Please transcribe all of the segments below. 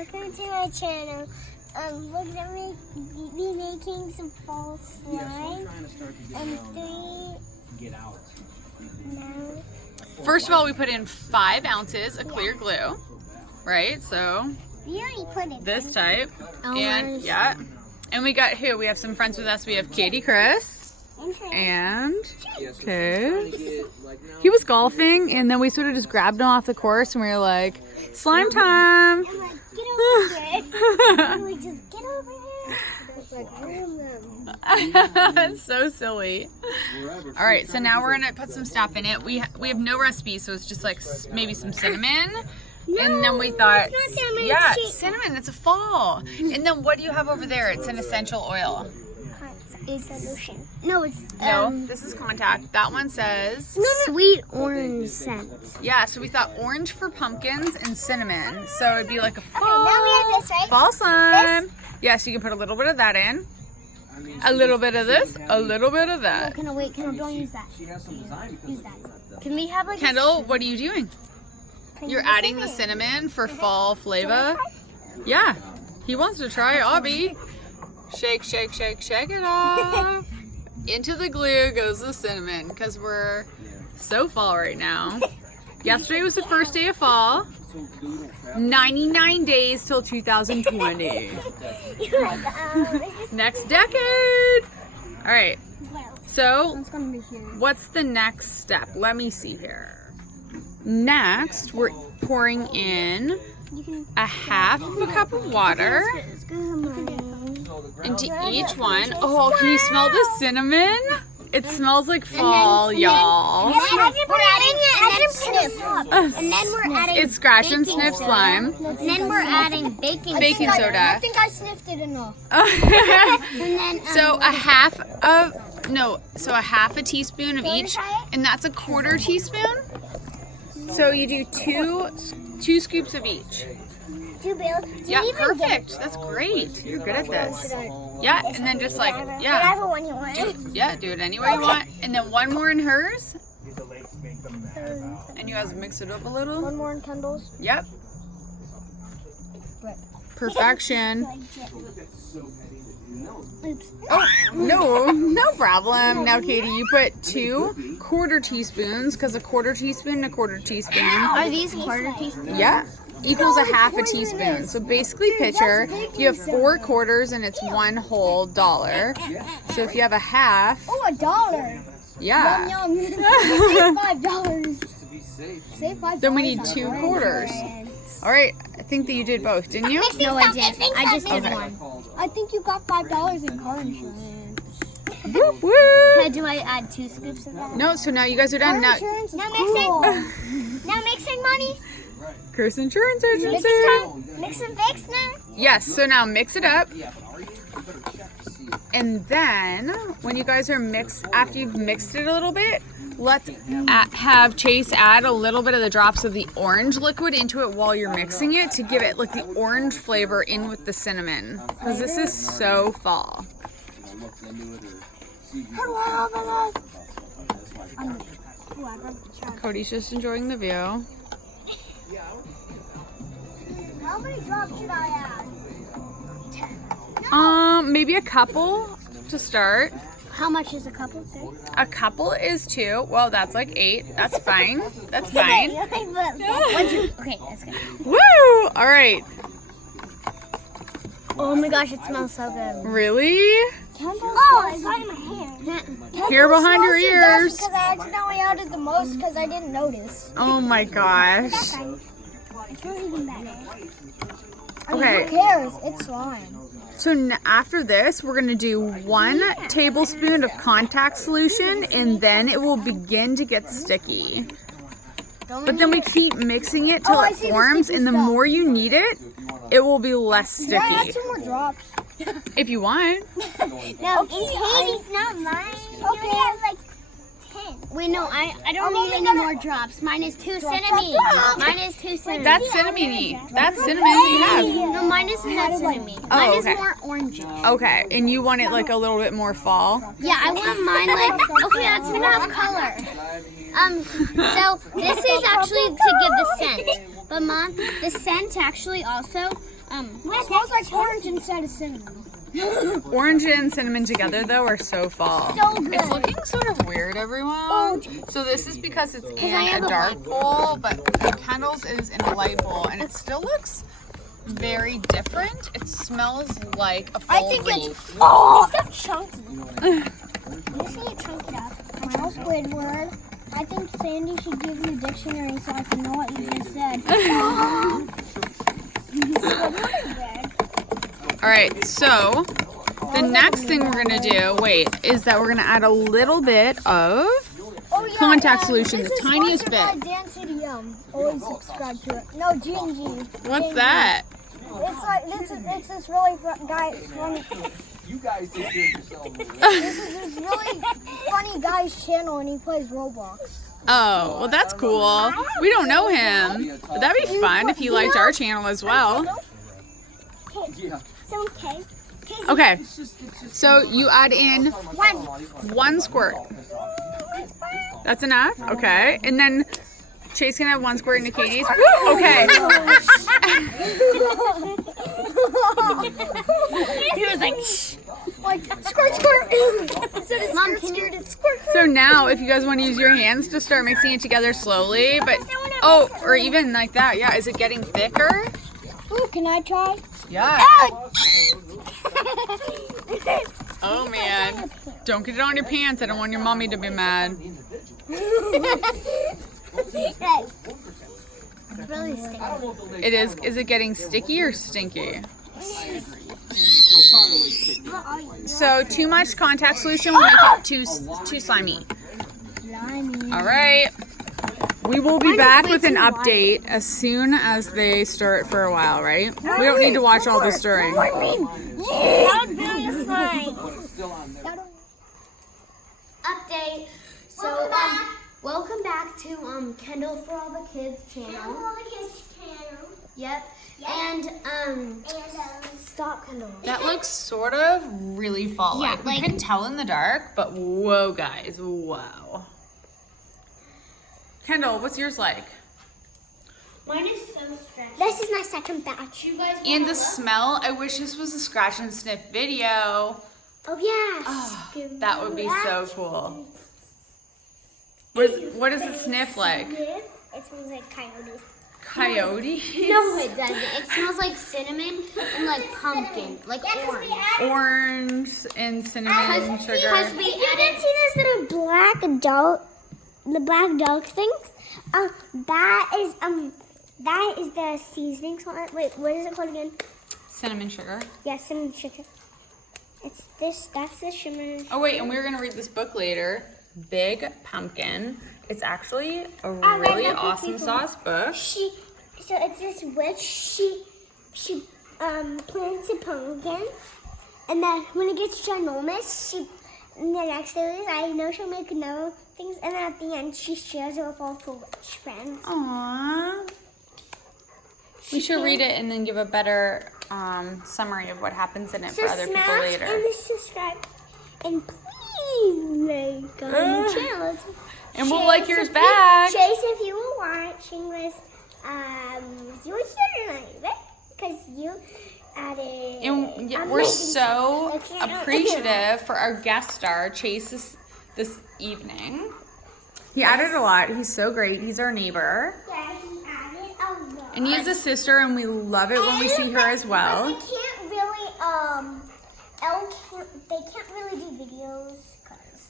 welcome to my channel. We're gonna be making some fall slime. And Get out. now. First of all, we put in 5 ounces of clear glue, right? So We already put it. this type, and Elmer's. yeah. And we got who? We have some friends with us. We have Katie, Chris, and okay. He was golfing, and then we sort of just grabbed him off the course, and we were like, slime time. I'm like, get over here. I'm like, just get over here. It's like, That's so silly. All right, so now we're gonna put some stuff in it. We have no recipe, so it's just like maybe some cinnamon. And then we thought, it's not cinnamon, yeah, it's cinnamon. It's a fall. And then what do you have over there? It's an essential oil. It's solution. No, it's No, this is contact. That one says, sweet orange scent. yeah. So we thought orange for pumpkins and cinnamon. So it'd be like a fall, now we have this, right? fall slime. Yeah, so you can put a little bit of that in, a little bit of this, a little bit of that. Kendall, wait, Kendall, don't use that. Use that. Can we have like Kendall, what are you doing? You're adding the cinnamon for fall flavor. Yeah, he wants to try Obby. Shake, shake, shake, shake it off. Into the glue goes the cinnamon because we're so fall right now. Yesterday was the first day of fall. 99 days till 2020. Next decade. All right. So what's the next step? Let me see here. Next, we're pouring in a half of a cup of water into each one. Oh, can you smell the cinnamon? It smells like fall, y'all. And then we're adding It's scratch and sniff slime. And then we're adding baking soda. I think I sniffed it enough. And then So a half a teaspoon of each, and that's a quarter teaspoon. So you do two scoops of each. Yeah, perfect. That's great. You're good at this. Yeah, and then just like, yeah. Whatever one you want. Yeah, do it any way you want. And then one more in hers. And you guys mix it up a little. One more in Kendall's. Yep. Perfection. Oops. Oh, no problem. Now, Katie, you put 2 quarter teaspoons, because a quarter teaspoon and a quarter teaspoon. Are these quarter teaspoons? Yeah, equals a half a teaspoon. So basically picture, if you have 4 quarters and it's 1 whole dollar. So if you have a half, Oh, $1. yeah. Yum, yum. Save $5. Save $5. Then we need 2 quarters. All right, I think that you did both, didn't you? No, I did. I just did Okay. one. I think you got $5 in car insurance. Woo, woo. Do I add 2 scoops of that? No, so now you guys are done. Now, Insurance? Now mixing. Now mixing money. Chris Insurance Agency. Mixing time. Mix and fix now. Yes, so now mix it up. And then when you guys are after you've mixed it a little bit, let's have Chase add a little bit of the drops of the orange liquid into it while you're mixing it to give it like the orange flavor in with the cinnamon. Because this is so fall. Cody's just enjoying the view. How many drops should I add? Maybe a couple to start. How much is a couple? A couple is 2. Well, that's like 8. That's fine. That's fine. Okay, that's good. Woo! All right. Oh my gosh, it smells so good. Really? Oh, it's on my hair. Hair behind your ears. Because I accidentally added the most because I didn't notice. Oh my gosh. It's not even better. Okay. Who cares? It's slime. So after this, we're going to do 1 tablespoon of contact solution, and then it will begin to get sticky. But then we keep mixing it till it forms, and the more you knead it, it will be less Can I add sticky. 2 more drops? If you want. No, it's Katie's, not mine. Okay. You have like 10. Wait, no, I don't need any more drops. Mine is 2 cinnamon. Mine is 2 cinnamon. That's cinnamon-y. That's cinnamon you have. No, mine isn't that cinnamon. Oh, Mine okay. is more orangey. Okay, and you want it like a little bit more fall? Yeah, I want mine like, okay, that's enough color. So this is actually to give the scent. But Mom, the scent actually also It smells like orange instead of cinnamon. Orange and cinnamon together though are so fall. so good. It's looking sort of weird, everyone. So this is because it's in a dark bowl, but Kendall's is in a light bowl, and it still looks very different. It smells like a full leaf. It's so chunky. You see it chunk it up. Miles Squidward. I think Sandy should give you a dictionary so I can know what you just said. Squidward is red. All right, so the next thing we're gonna do, is that we're gonna add a little bit of contact solution, the tiniest bit. Dan City always subscribe to it. No, G&G. What's that? It's like it's this really funny. You guys take care of yourselves. This is this really funny guy's channel, and he plays Roblox. Oh, well that's cool. We don't know him, but that'd be fun if he liked our channel as well. Yeah. So okay. Okay, so you add in one squirt. That's enough? Okay, and then Chase can have one squirt into Katie's. Okay. He was like, Squirt, squirt. Mom, can you? So now, if you guys want to use your hands to start mixing it together slowly, but or even like that, yeah. Is it getting thicker? Ooh, can I try? Yeah. Oh man, don't get it on your pants. I don't want your mommy to be mad. It's really sticky. It is. Is it getting sticky or stinky? So too much contact solution will make it too slimy. All right. We will be back with an update as soon as they stir it for a while, right? We don't need to watch all the stirring. Update. So welcome back to Kendall for All the Kids channel. Yep. And stop Kendall. That looks sort of really fall-like. Yeah, We like- couldn't tell in the dark, but whoa, guys, whoa. Kendall, what's yours like? Mine is so stretchy. This is my second batch. You guys And the smell, I wish this was a scratch and sniff video. Oh yes. Oh, that would be so cool. What does it sniff like? It smells like coyotes. Coyote? No, it doesn't. It smells like cinnamon and like pumpkin, like orange. Orange and cinnamon sugar. Because we You added. can see this little black adult things. That is the seasoning salt. Wait, what is it called again? Cinnamon sugar. Yes, cinnamon sugar. It's this. That's the shimmer. Oh wait, and we were gonna read this book later. Big Pumpkin. It's actually a read really that book awesome before. sauce book. So it's this witch. She plants a pumpkin, and then when it gets ginormous, in the next series, I know she'll make another things, and then at the end, she shares it with all her witch friends. Aww. We should read it and then give a better summary of what happens in it for other people smash later. and subscribe, and please like on the channel. And we'll like yours back. Chase, if you were watching this, you were here tonight, right? Because you added. And yeah, we're so appreciative for our guest star, Chase, this evening. He added a lot. He's so great. He's our neighbor. Yeah, he added a lot. And he has a sister, and we love it when we see her as well. But they can't really, they can't really do videos.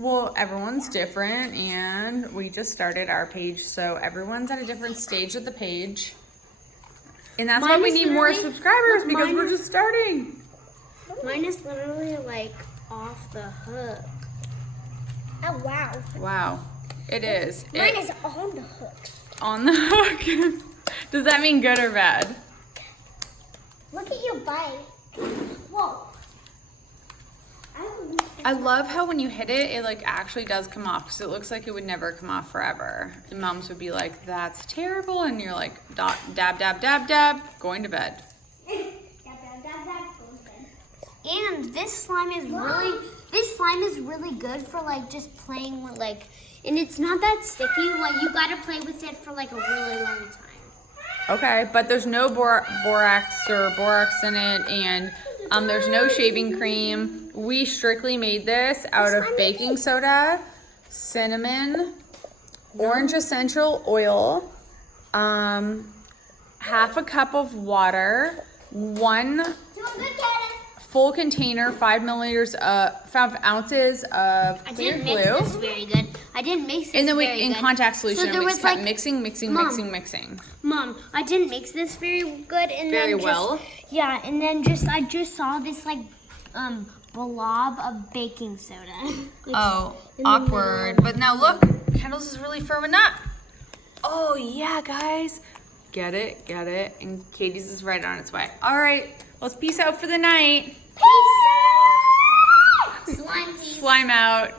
Well, everyone's different, and we just started our page, so everyone's at a different stage of the page. And that's why Mine we is need more literally- subscribers, because mine we're is- just starting. Mine is literally like off the hook. Oh, wow. Wow, it is. Mine It's is on the hook. on the hook. Does that mean good or bad? Look at your bite. Whoa. I love how when you hit it, it like actually does come off, because it looks like it would never come off forever. And moms would be like, that's terrible, and you're like, dab, dab, dab, dab, going to bed. And this slime is really good for like just playing with like, and it's not that sticky. Like you gotta play with it for like a really long time. Okay, but there's no borax in it, and there's no shaving cream. We strictly made this out of baking soda, cinnamon, orange essential oil, half a cup of water, 1 full container, 5 ounces of I clear didn't glue. mix this very good. I didn't mix this And then very in good. contact solution, So there we was just kept like, mixing. Mom, Mom, I didn't mix this very good, and Very then just, well. Yeah, and then I just saw this like blob of baking soda. Oh, awkward. But now look, Kendall's is really firming up. Oh yeah, guys. Get it. And Katie's is right on its way. All right, let's peace out for the night. Slime, please. Slime out.